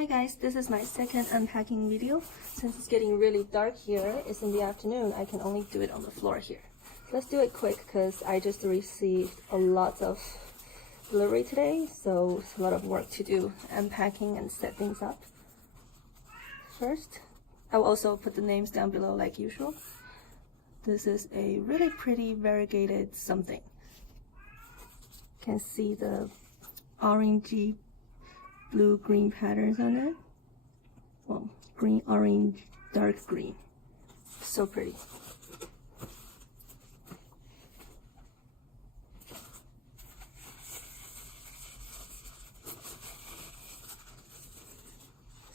Hi guys, this is my second unpacking video. Since it's getting really dark here, it's in the afternoon, I can only do it on the floor here. Let's do it quick because I just received a lot of delivery today, so it's a lot of work to do, unpacking and set things up. First, I will also put the names down below like usual. This is a really pretty variegated something. You can see the orangey blue-green patterns on it. Well, green, orange, dark green. So pretty.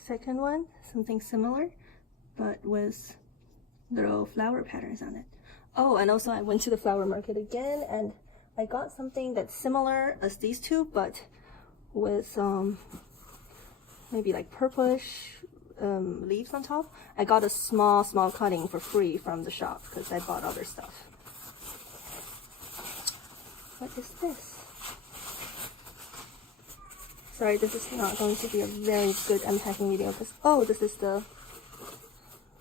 Second one, something similar, but with little flower patterns on it. Oh, and also I went to the flower market again and I got something that's similar as these two, but with maybe like purplish leaves on top. I got a small cutting for free from the shop because I bought other stuff. What is this? Sorry, this is not going to be a very good unpacking video because this is the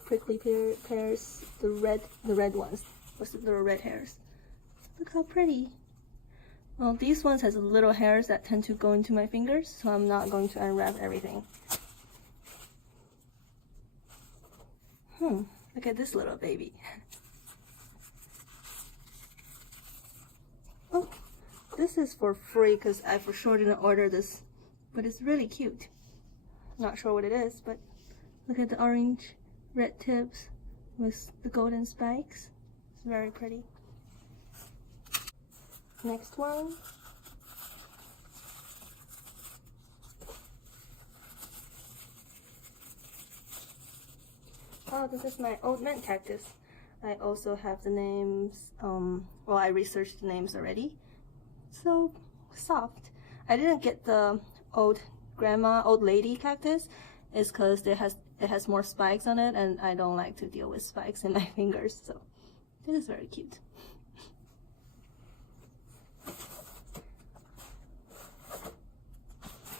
prickly pears, the red ones. What's the little red hairs? Look how pretty. Well, these ones has little hairs that tend to go into my fingers, so I'm not going to unwrap everything. Look at this little baby. Oh, this is for free because I for sure didn't order this, but it's really cute. Not sure what it is, but look at the orange red tips with the golden spikes. It's very pretty. Next one. Oh, this is my old mint cactus. I also have the names, well, I researched the names already. So soft. I didn't get the old lady cactus. It's because it has more spikes on it and I don't like to deal with spikes in my fingers, so this is very cute.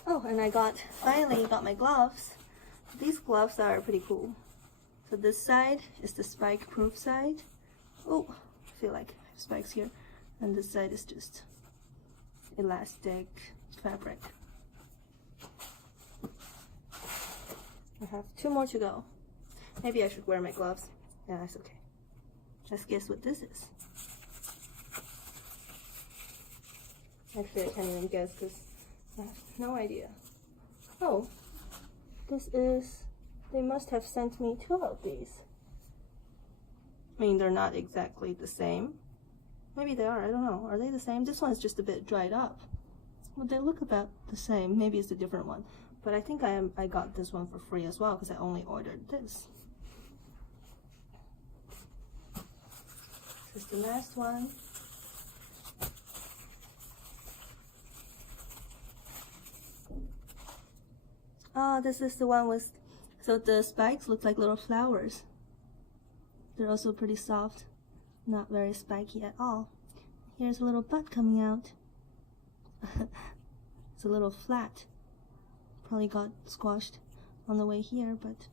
Oh, and I finally got my gloves. These gloves are pretty cool. So this side is the spike-proof side. Oh, I feel like I have spikes here. And this side is just elastic fabric. I have 2 more to go. Maybe I should wear my gloves. Yeah, that's okay. Let's guess what this is. Actually, I can't even guess because I have no idea. Oh, this is, they must have sent me 2 of these. I mean, they're not exactly the same. Maybe they are, I don't know. Are they the same? This one's just a bit dried up. Well, they look about the same. Maybe it's a different one. But I think I got this one for free as well because I only ordered this. This is the last one. Oh, this is the one with, so the spikes look like little flowers. They're also pretty soft, not very spiky at all. Here's a little bud coming out. It's a little flat. Probably got squashed on the way here, but